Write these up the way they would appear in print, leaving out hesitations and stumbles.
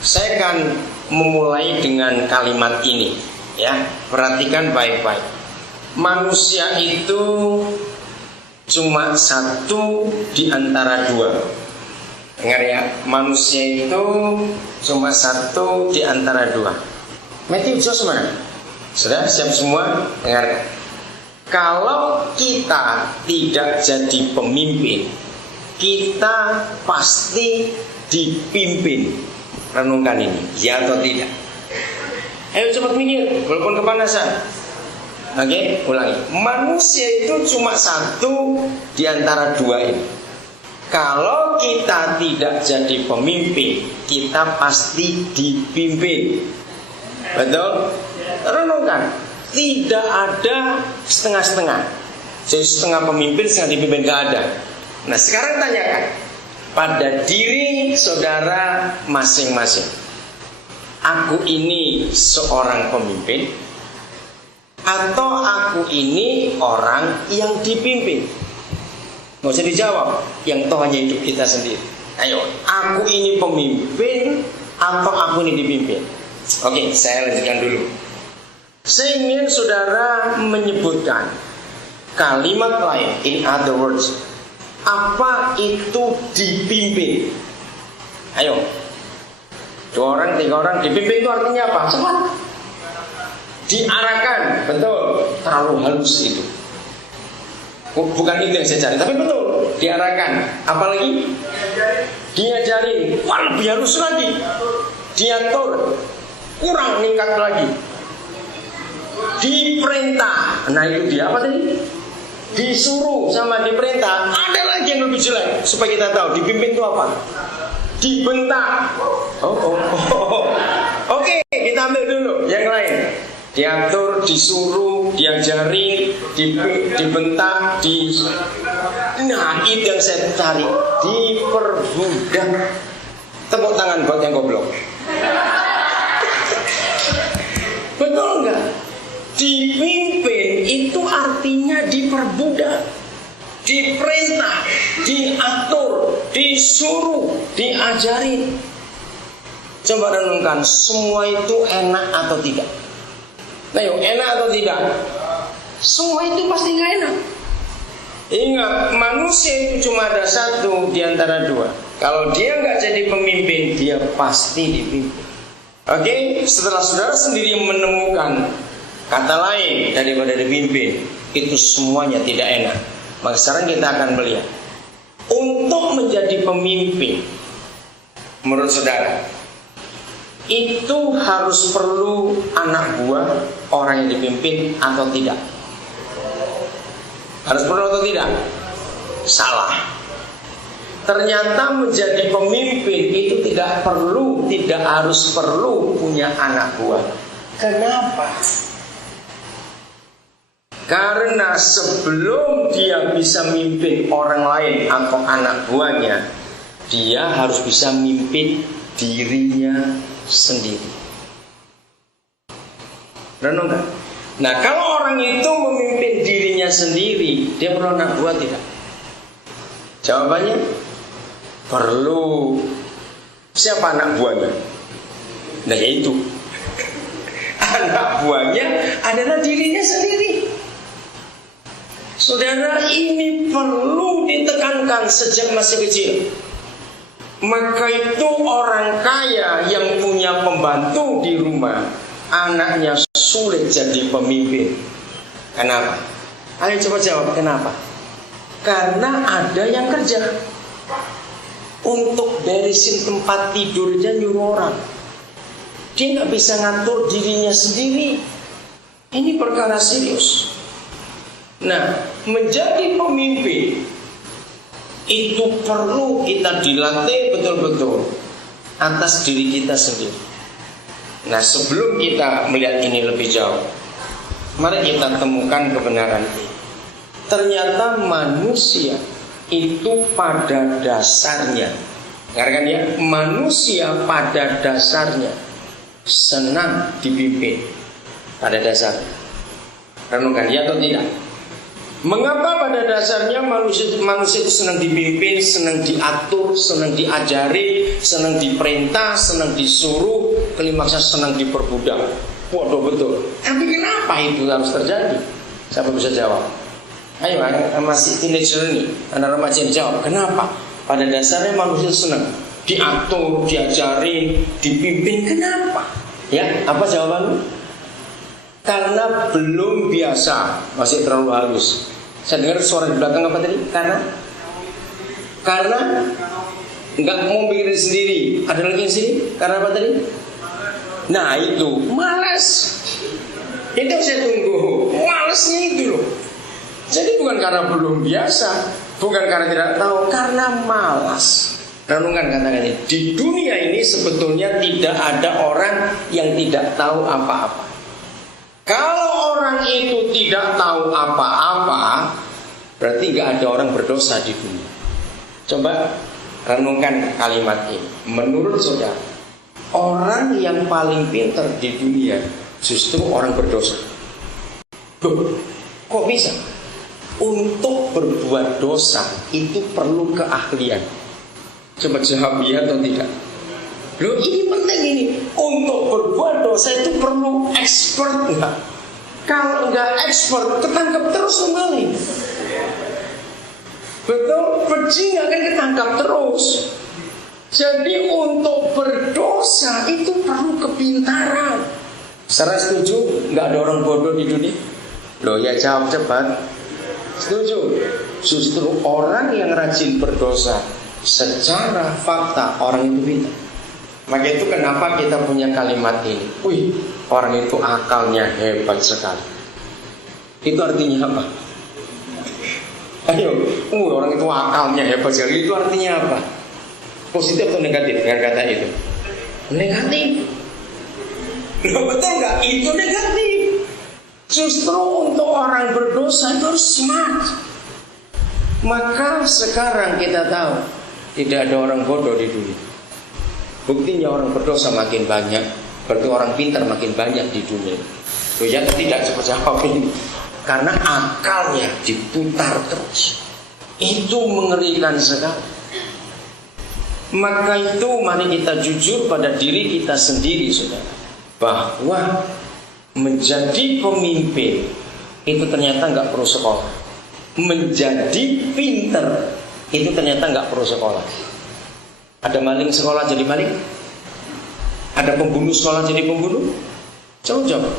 Saya akan memulai dengan kalimat ini, ya. Perhatikan baik-baik. Manusia itu cuma satu di antara dua. Dengar ya, manusia itu cuma satu di antara dua. Matthew Jos mana? Sudah siap semua? Dengarkan. Kalau kita tidak jadi pemimpin, kita pasti dipimpin. Renungkan ini, ya atau tidak? Ayo cepat mikir, walaupun kepanasan. Oke, ulangi. Manusia itu cuma satu di antara dua ini. Kalau kita tidak jadi pemimpin, kita pasti dipimpin. Betul? Renungkan. Tidak ada setengah-setengah. Jadi setengah pemimpin, setengah dipimpin, gak ada. Nah sekarang tanyakan pada diri saudara masing-masing. Aku ini seorang pemimpin atau aku ini orang yang dipimpin? Nggak usah dijawab, yang toh hanya hidup kita sendiri. Ayo, aku ini pemimpin atau aku ini dipimpin? Oke, saya lanjutkan dulu. Saya ingin saudara menyebutkan kalimat lain, in other words, apa itu dipimpin? Ayo, 2 orang, 3 orang, dipimpin itu artinya apa? Cepat. Diarahkan, betul. Terlalu halus itu. Bukan itu yang saya cari, tapi betul. Diarahkan. Apalagi? Diajarin. Wah, lebih halus lagi. Diatur. Kurang meningkat lagi. Diperintah. Nah itu dia apa tadi? Disuruh sama diperintah. Ada lagi yang lebih jelek supaya kita tahu dipimpin itu apa? Dibentak. Oke, kita ambil dulu yang lain. Diatur, disuruh, diajarin, dibentak, Nah itu yang saya cari. Diperbudak. Tepuk tangan buat yang goblok. Betul enggak? Dipimpin itu artinya diperbudak, diperintah, diatur, disuruh, diajarin. Coba renungkan, semua itu enak atau tidak? Nah yuk, enak atau tidak? Semua itu pasti gak enak. Ingat, manusia itu cuma ada satu di antara dua. Kalau dia gak jadi pemimpin, dia pasti dipimpin. Oke, setelah saudara sendiri menemukan kata lain daripada dipimpin, itu semuanya tidak enak. Maka sekarang kita akan melihat, untuk menjadi pemimpin, menurut saudara, itu harus perlu anak buah orang yang dipimpin atau tidak? Harus perlu atau tidak? Salah. Ternyata menjadi pemimpin itu tidak perlu, tidak harus perlu punya anak buah. Kenapa? Karena sebelum dia bisa mimpin orang lain atau anak buahnya, dia harus bisa mimpin dirinya sendiri. Renungkan. Nah, kalau orang itu memimpin dirinya sendiri, dia perlu anak buah tidak? Jawabannya perlu. Siapa anak buahnya? Nah, yaitu anak buahnya adalah dirinya sendiri. Saudara, ini perlu ditekankan sejak masih kecil. Maka itu orang kaya yang punya pembantu di rumah, anaknya sulit jadi pemimpin. Kenapa? Ayo coba jawab kenapa? Karena ada yang kerja untuk beresin tempat tidurnya, nyuruh orang. Dia gak bisa ngatur dirinya sendiri. Ini perkara serius. Nah, menjadi pemimpin itu perlu kita dilatih betul-betul atas diri kita sendiri. Nah, sebelum kita melihat ini lebih jauh, mari kita temukan kebenaran ini. Ternyata manusia itu pada dasarnya, dengarkan ya, manusia pada dasarnya senang dipimpin. Pada dasarnya. Renungkan ya atau tidak? Mengapa pada dasarnya manusia itu senang dipimpin, senang diatur, senang diajari, senang diperintah, senang disuruh, klimaksnya senang diperbudak. Waduh betul. Tapi kenapa itu harus terjadi? Siapa bisa jawab? Ayo, masih teenager ini, anak remaja jawab. Kenapa? Pada dasarnya manusia senang diatur, diajarin, dipimpin. Kenapa? Ya, apa jawabanmu? Karena belum biasa, masih terlalu halus. Saya dengar suara di belakang apa tadi? Karena nggak mau bikin sendiri. Ada lagi yang sini? Karena apa tadi? Nah itu malas. Itu saya tunggu. Malasnya itu loh. Jadi bukan karena belum biasa, bukan karena tidak tahu, karena malas. Renungan kata-kata di dunia ini sebetulnya tidak ada orang yang tidak tahu apa-apa. Kalau orang itu tidak tahu apa-apa, berarti nggak ada orang berdosa di dunia. Coba renungkan kalimat ini. Menurut saudara, orang yang paling pintar di dunia justru orang berdosa. Loh, kok bisa? Untuk berbuat dosa itu perlu keahlian. Coba jawab iya atau tidak? Loh ini penting ini. Untuk berbuat dosa itu perlu expert enggak? Kalau enggak expert, ketangkap terus kembali. Betul? Bajing akan ketangkap terus. Jadi untuk berdosa itu perlu kepintaran. Secara setuju? Enggak ada orang bodoh di dunia? Loh ya jawab cepat. Setuju? Justru orang yang rajin berdosa, secara fakta orang itu pintar. Maka itu kenapa kita punya kalimat ini. Wih, orang itu akalnya hebat sekali. Itu artinya apa? Ayo, orang itu akalnya hebat sekali. Itu artinya apa? Positif atau negatif dengan kata itu? Negatif. Loh, betul nggak? Itu negatif. Justru untuk orang berdosa itu harus smart. Maka sekarang kita tahu tidak ada orang bodoh di dunia. Buktinya orang berdosa makin banyak, berarti orang pintar makin banyak di dunia. Loh ya tidak seperti apa ini. Karena akalnya diputar terus. Itu mengerikan sekali. Maka itu mari kita jujur pada diri kita sendiri, saudara, bahwa menjadi pemimpin itu ternyata nggak perlu sekolah. Menjadi pinter itu ternyata nggak perlu sekolah. Ada maling sekolah jadi maling? Ada pembunuh sekolah jadi pembunuh? Coba jawab.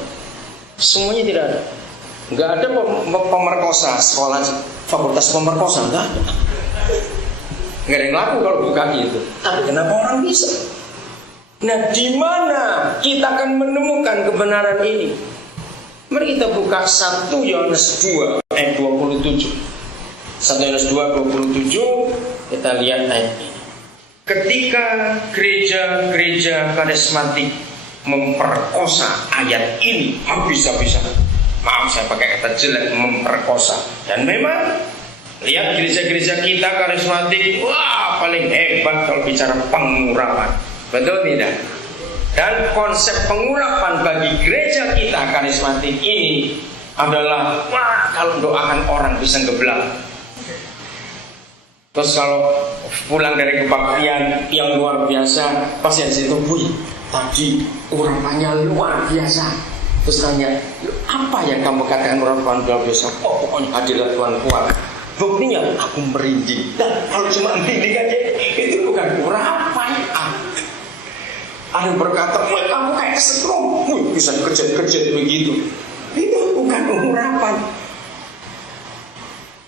Semuanya tidak ada. Nggak ada pemerkosa sekolah fakultas pemerkosa, nggak ada. Nggak ada yang laku kalau bukan itu. Tapi kenapa orang bisa? Nah, di mana kita akan menemukan kebenaran ini? Mari kita buka 1 Yohanes 2 ayat 27. 1 Yohanes 2 27, kita lihat ayat ini. Ketika gereja-gereja karismatik memperkosa ayat ini habis-habisan. Maaf saya pakai kata jelek, memperkosa. Dan memang lihat gereja-gereja kita karismatik, wah paling hebat kalau bicara pengurapan. Betul tidak? Dan konsep pengurapan bagi gereja kita karismatik ini adalah, wah kalau doakan orang bisa geblak. Terus kalau pulang dari kebaktian yang luar biasa, pasti di situ, wih tadi urapannya luar biasa. Terus tanya, apa yang kamu katakan urapan luar biasa? Oh pokoknya hadirat Tuhan kuat. Buktinya aku merinding. Dan kalau cuma merinding aja itu bukan urapan. Ada yang berkata, wah kamu kayak kesetrum, bisa kerja-kerja begitu. Itu bukan urapan.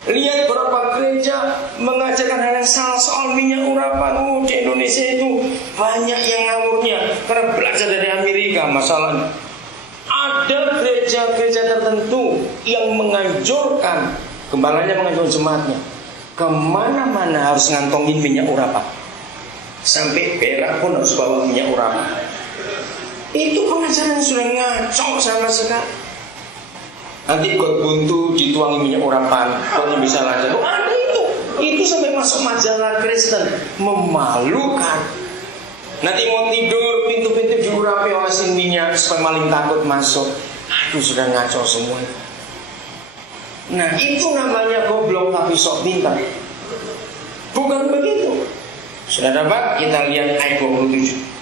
Lihat berapa gereja mengajarkan hal yang salah soal minyak urapan. Di Indonesia itu banyak yang ngawurnya karena belajar dari Amerika masalahnya. Ada gereja-gereja tertentu yang menganjurkan, gembalanya menganjurkan jemaatnya kemana-mana harus ngantongin minyak urapan. Sampai berak pun harus bawa minyak urapan. Itu pengajaran yang sudah ngaco sama sekali. Nanti got buntu dituangi minyak urapan, kotnya bisa lancar. Oh, ada itu sampai masuk majalah Kristen. Memalukan. Nanti mau tidur, pintu-pintu diurapi olasin minyak supaya maling takut masuk. Aduh sudah ngaco semua. Nah itu namanya goblok tapi sok pintar. Bukan begitu. Sudah dapat, kita lihat ayat 27.